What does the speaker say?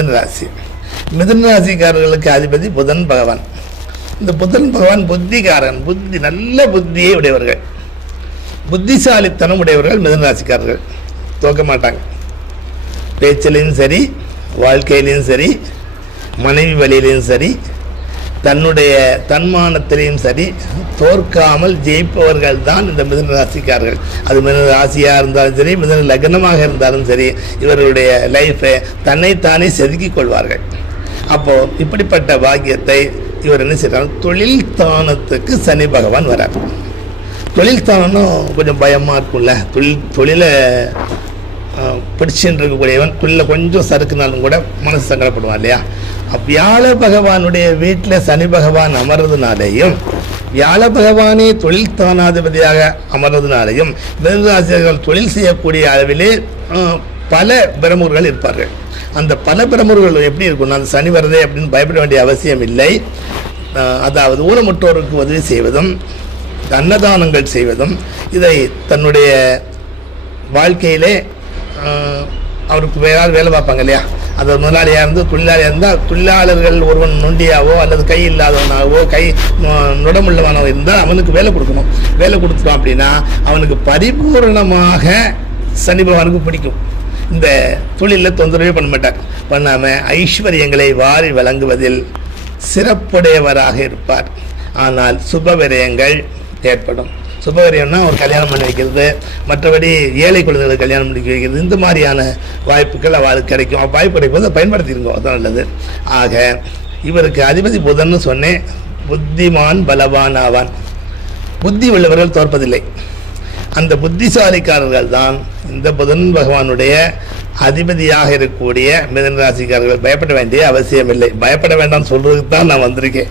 மிதுன ராசி. மிதுன ராசிக்காரர்களுக்கு அதிபதி புதன் பகவான். இந்த புதன் பகவான் புத்திகாரன், நல்ல புத்தியை உடையவர்கள், புத்திசாலித்தனம் உடையவர்கள் மிதுன ராசிக்காரர்கள். தோக்க மாட்டாங்க. பேச்சிலையும் சரி, வாழ்க்கையிலையும் சரி, மனைவி வழியிலையும் சரி, தன்னுடைய தன்மானத்திலையும் சரி, தோற்காமல் ஜெயிப்பவர்கள் தான் இந்த மிதுன ராசிக்காரர்கள். அது மிதுன ராசியாக இருந்தாலும் சரி, மிதுன லக்னமாக இருந்தாலும் சரி, இவர்களுடைய லைஃப்பை தன்னைத்தானே செதுக்கிக் கொள்வார்கள். அப்போது இப்படிப்பட்ட பாக்கியத்தை இவர் என்ன செய்கிறார், தொழில் ஸ்தானத்துக்கு சனி பகவான் வரார். தொழில் ஸ்தானம்னும் கொஞ்சம் பயமாக இருக்கும்ல. தொழிலை பிடிச்சுட்டு இருக்கக்கூடியவன் தொழிலில் கொஞ்சம் சறுக்குனாலும் கூட மனசு சங்கடப்படுவான் இல்லையா? வியாழ பகவானுடைய வீட்டில் சனி பகவான் அமர்றதுனாலேயும், வியாழ பகவானே தொழில் ஸ்தானாதிபதியாக அமர்றதுனாலேயும் மிதுனராசிகள் தொழில் செய்யக்கூடிய அளவிலே பல பிரமுகர்கள் இருப்பார்கள். அந்த பல பிரமுகர்கள் எப்படி இருக்கும்னா, அந்த சனி வருதே அப்படின்னு பயப்பட வேண்டிய அவசியம் இல்லை. அதாவது ஊனமுற்றோருக்கு உதவி செய்வதும், அன்னதானங்கள் செய்வதும், இதை தன்னுடைய வாழ்க்கையிலே அவருக்கு வேறு வேலை பார்ப்பாங்க இல்லையா? அது முதலாளியாக இருந்து தொழிலாளியாக இருந்தால், தொழிலாளர்கள் ஒருவன் நொண்டியாவோ அல்லது கை இல்லாதவனாகவோ கை நுடமுள்ளவனோ இருந்தால் அவனுக்கு வேலை கொடுக்கணும். வேலை கொடுத்துட்டோம் அப்படின்னா அவனுக்கு பரிபூர்ணமாக சனி பகவானுக்கு பிடிக்கும். இந்த தொழிலில் தொந்தரவே பண்ணாமல் ஐஸ்வர்யங்களை வாரி வழங்குவதில் சிறப்புடையவராக இருப்பார். ஆனால் சுபவிரயங்கள் ஏற்படும். சுபவிரயம்னா ஒரு கல்யாணம் பண்ணி வைக்கிறது, மற்றபடி ஏழை குழந்தைகளுக்கு கல்யாணம் பண்ணி வைக்கிறது, இந்த மாதிரியான வாய்ப்புகள் அவளுக்கு கிடைக்கும். வாய்ப்பு கிடைக்கும் போது பயன்படுத்திருக்கோம், அதுதான் நல்லது. ஆக இவருக்கு அதிபதி புதன்னு சொன்னேன். புத்திமான் பலவான் ஆவான். புத்தி உள்ளவர்கள் தோற்பதில்லை. அந்த புத்திசாலிக்காரர்கள் தான் இந்த புதன் பகவானுடைய அதிபதியாக இருக்கக்கூடிய மிதுன ராசிக்காரர்கள். பயப்பட வேண்டிய அவசியம் இல்லை. பயப்பட வேண்டாம்னு சொல்றதுக்கு தான் நான் வந்திருக்கேன்.